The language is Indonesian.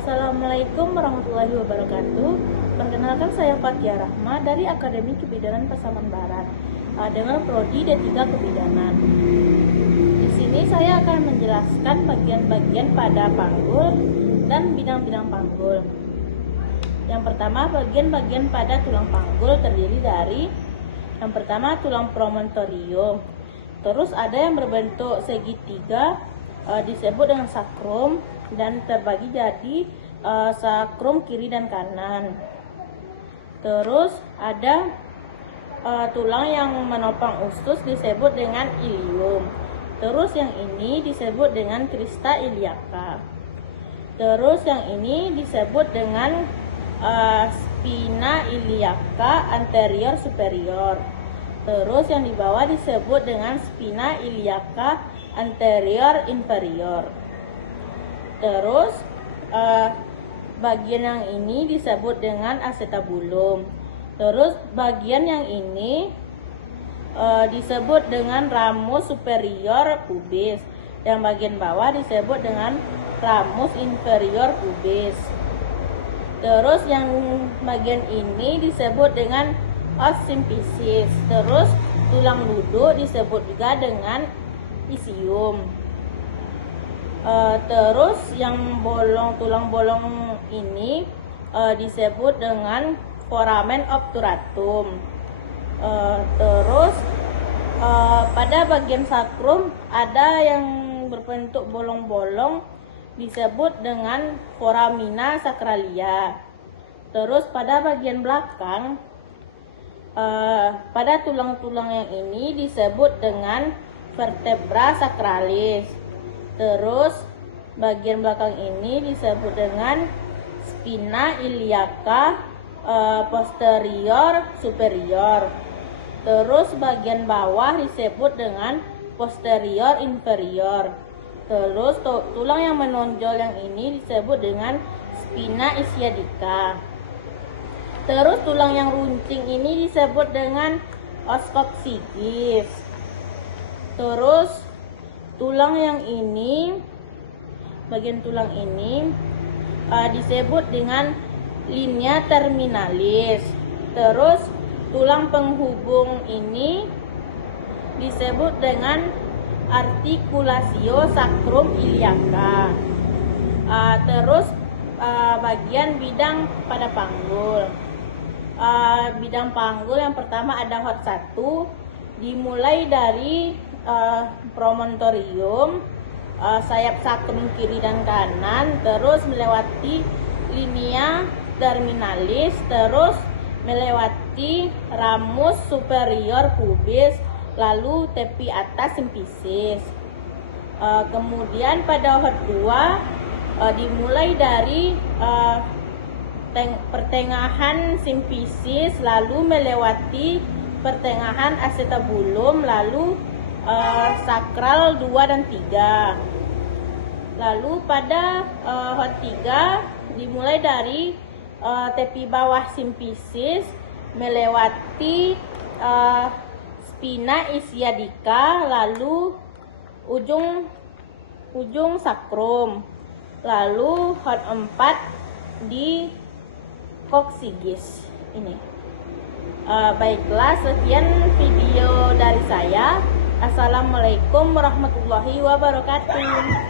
Assalamualaikum warahmatullahi wabarakatuh. Perkenalkan, saya Fathia Rahma dari Akademi Kebidanan Pasaman Barat dengan prodi D3 Kebidanan. Di sini saya akan menjelaskan bagian-bagian pada panggul dan bidang-bidang panggul. Yang pertama, bagian-bagian pada tulang panggul terdiri dari yang pertama tulang promontorium. Terus ada yang berbentuk segitiga disebut dengan sakrum dan terbagi jadi sakrum kiri dan kanan. Terus ada tulang yang menopang usus disebut dengan ilium. Terus yang ini disebut dengan crista iliaca. Terus yang ini disebut dengan spina iliaca anterior superior. Terus yang di bawah disebut dengan spina iliaca anterior inferior. Terus bagian yang ini disebut dengan acetabulum. Terus bagian yang ini disebut dengan ramus superior pubis. Yang bagian bawah disebut dengan ramus inferior pubis. Terus yang bagian ini disebut dengan os symphysis. Terus tulang duduk disebut juga dengan isium. Terus yang tulang bolong ini disebut dengan foramen obturatum. Terus pada bagian sakrum ada yang berbentuk bolong-bolong disebut dengan foramina sacralia. Terus pada bagian belakang pada tulang-tulang yang ini disebut dengan vertebra sacralis. Terus bagian belakang ini disebut dengan spina iliaca posterior superior. Terus bagian bawah disebut dengan posterior inferior. Terus tulang yang menonjol yang ini disebut dengan spina ischiadica. Terus tulang yang runcing ini disebut dengan os coccygeus. Terus tulang yang ini, bagian tulang ini disebut dengan linea terminalis. Terus tulang penghubung ini disebut dengan articulatio sacrum iliaca. Terus bagian bidang pada panggul. Bidang panggul yang pertama ada hot 1, dimulai dari promontorium, sayap sakrum kiri dan kanan, terus melewati linea terminalis, terus melewati ramus superior pubis, lalu tepi atas symphysis. Kemudian pada hot 2 dimulai dari pertengahan symphysis, lalu melewati pertengahan acetabulum, lalu sakral 2 dan 3. Lalu pada hot 3 dimulai dari tepi bawah symphysis melewati spina ischiadica, lalu ujung sakrum. Lalu hot 4 di coccygeus ini. Baiklah, sekian video dari saya. Assalamualaikum warahmatullahi wabarakatuh.